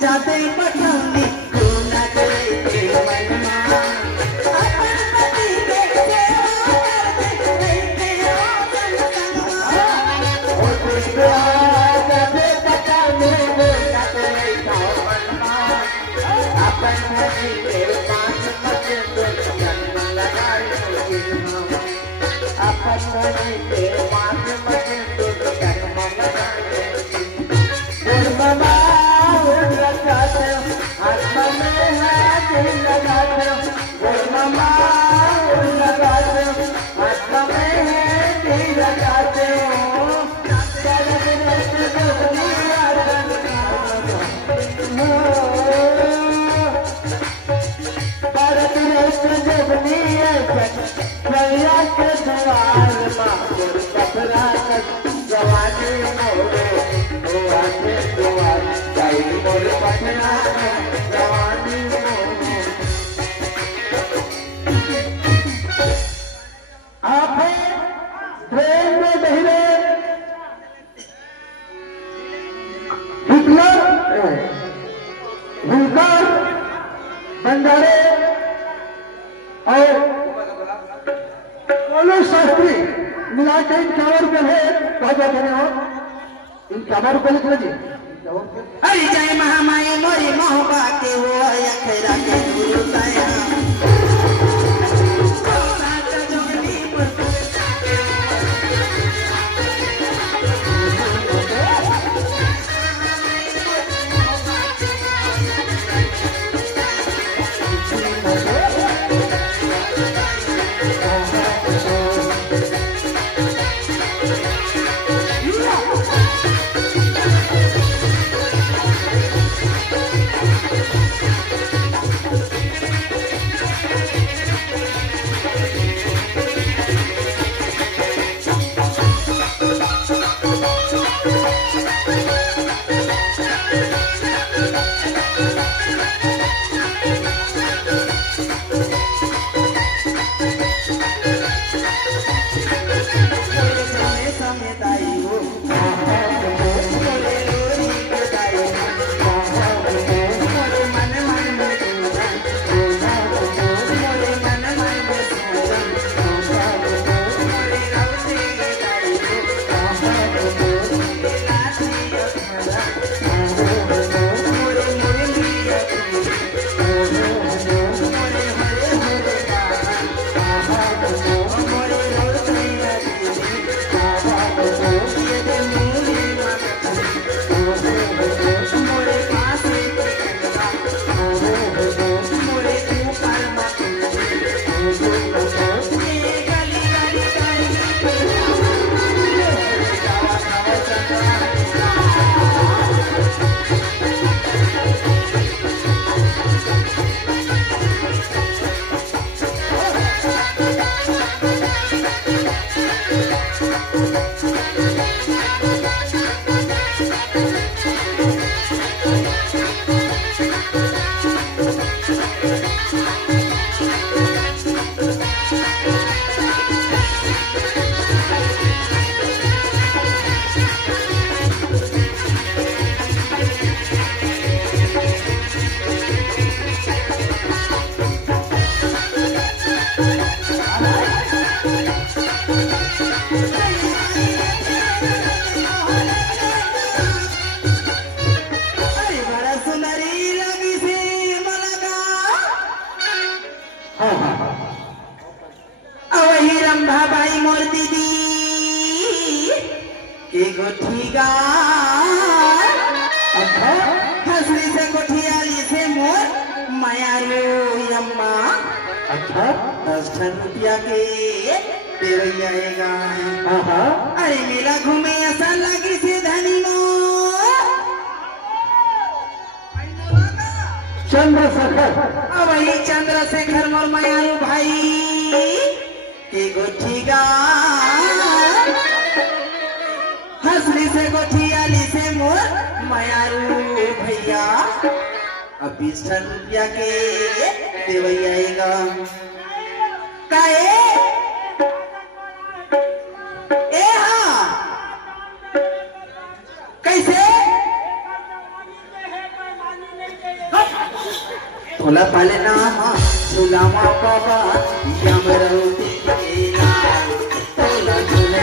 जाते पठानी गुना के मनवा अपन पति के सेवा करते रहते ओ कृष्णा जाते पठानी गुना के मनवा अपन पति के पास मत जन्म लगाए अपन पति के पास मत जन्म लगाए ममा आत्मा में हाथ लगाते ममा लगाते आत्मा में हाथ लगाते भारत राष्ट्र जगनी प्रया के द्वार कपड़ा जवानी मोरे द्वार मोरे पटना जवानी आप ट्रेन में बहिरे हिटलर हुलकर बंजारे और कोलो शास्त्री मिला के इन चावर पे है कहा जाते हैं इन चावर को लिख लीजिए हरि जय महामाई मोरी मोहबा के वो अखरा के गुरु काया भाई मोर दीदी के गोठीगा हंसली से गोठियाली से मोर माया रो अम्मा अच्छा 10 रुपया के दे आएगा अरे मेला घूमे ऐसा लगी से धनी मो चंद्रशेखर वही चंद्रशेखर मोर मयारू भाई की गोठीगा हंसली से गोठियाली से मोर मयारू भैया अब 20 रुपया के देवई आएगा काए ए हाँ कैसे थोला पाले नामा झूलामा बाबा यमरौती केला थोला झूले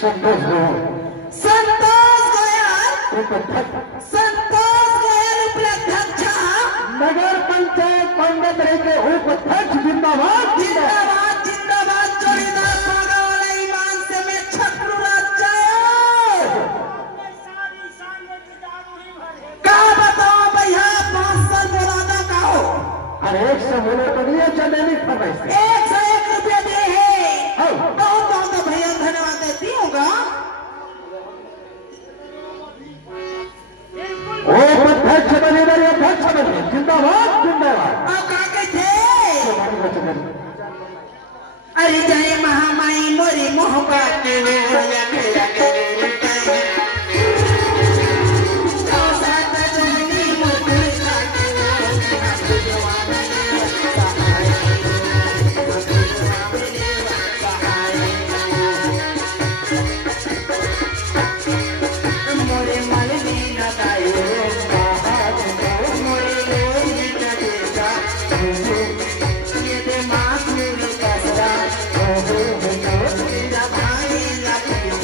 संतोष उपाध्यक्ष नगर पंचायत पंडित के उपाध्यक्ष जिंदाबाद जिंदाबाद जिंदाबाद जोड़ीदार पागा वाला ईमान से मैं छपरू राज जायो का बताओ भैया 5 साल बोलाना का हो अरे 100 बोले तो नहीं चलेगी फरमाइश 101 रुपया दे है बहुत बहुत भैया धन्यवाद देती होगा उपाध्यक्ष बने अध्यक्ष बने जिंदाबाद जिंदाबाद अब का कहते अरे जय महामाई मोरी मोहब्बत के होया मेरा के भाई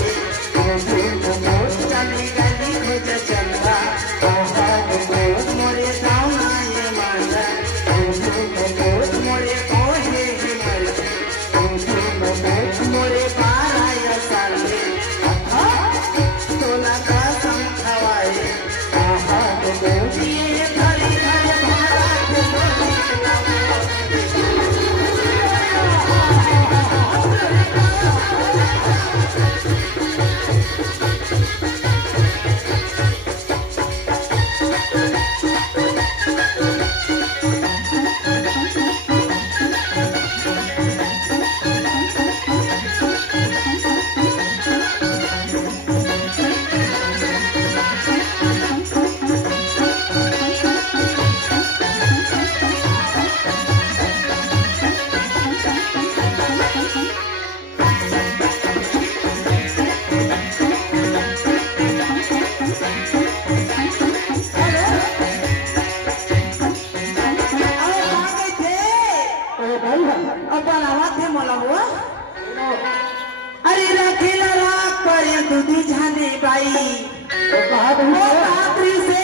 अरे रखेला राख पर दूधी जाने बाई तो कहा वो रात्रि से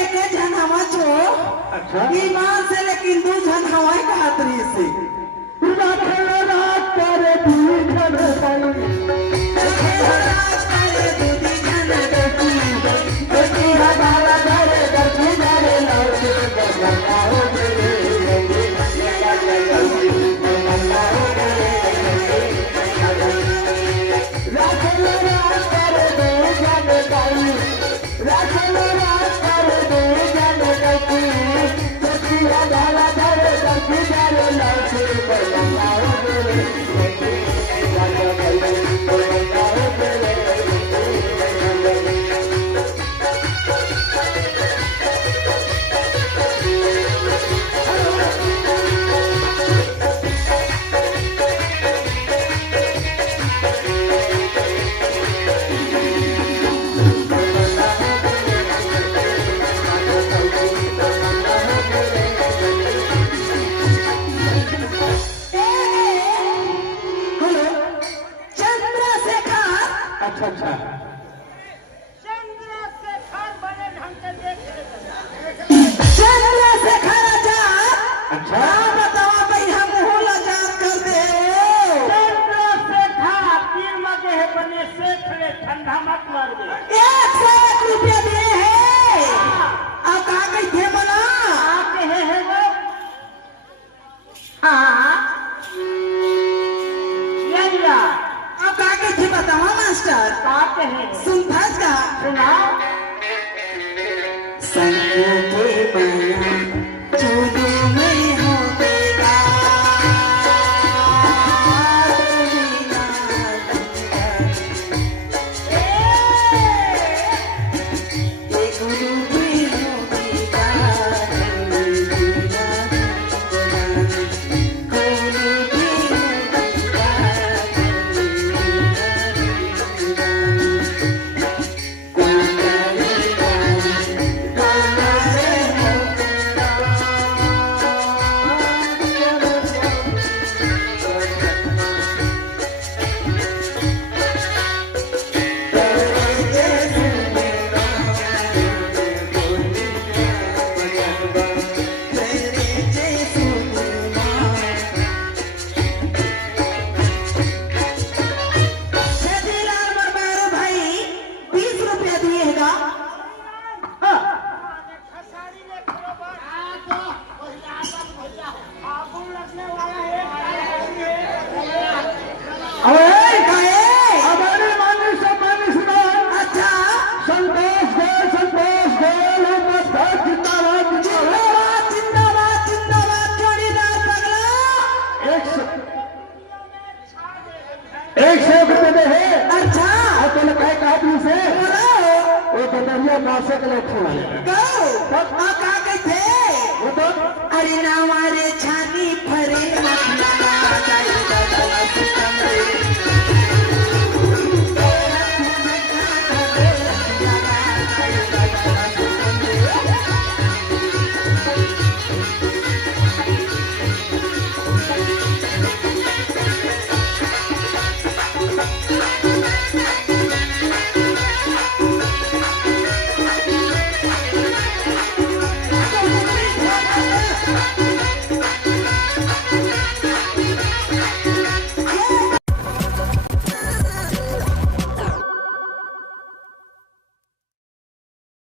एक जन हवा छो अच्छा ईमान से लेकिन दू जन हवा रात्रि से रखेला राख पर दूधी जाने बाई रखेला राख पर दूधी जाने बाई बेटी हमारा घर दर्जी जाने लौटे बरना हो गए अच्छा अच्छा चंद्रशेखर आजाद अच्छा बतावा भाई हम हो लजात कर दे ठंडा मत मार दे 1 रुपया दिए है अब कहा गई थे मना आके है वो हाँ या अब कहा गई थी बतावा मास्टर आके है सुनता का सुनाओ संग के बना चूड़ू में होगा मासे के लिए अरे ना हमारे छानी फरे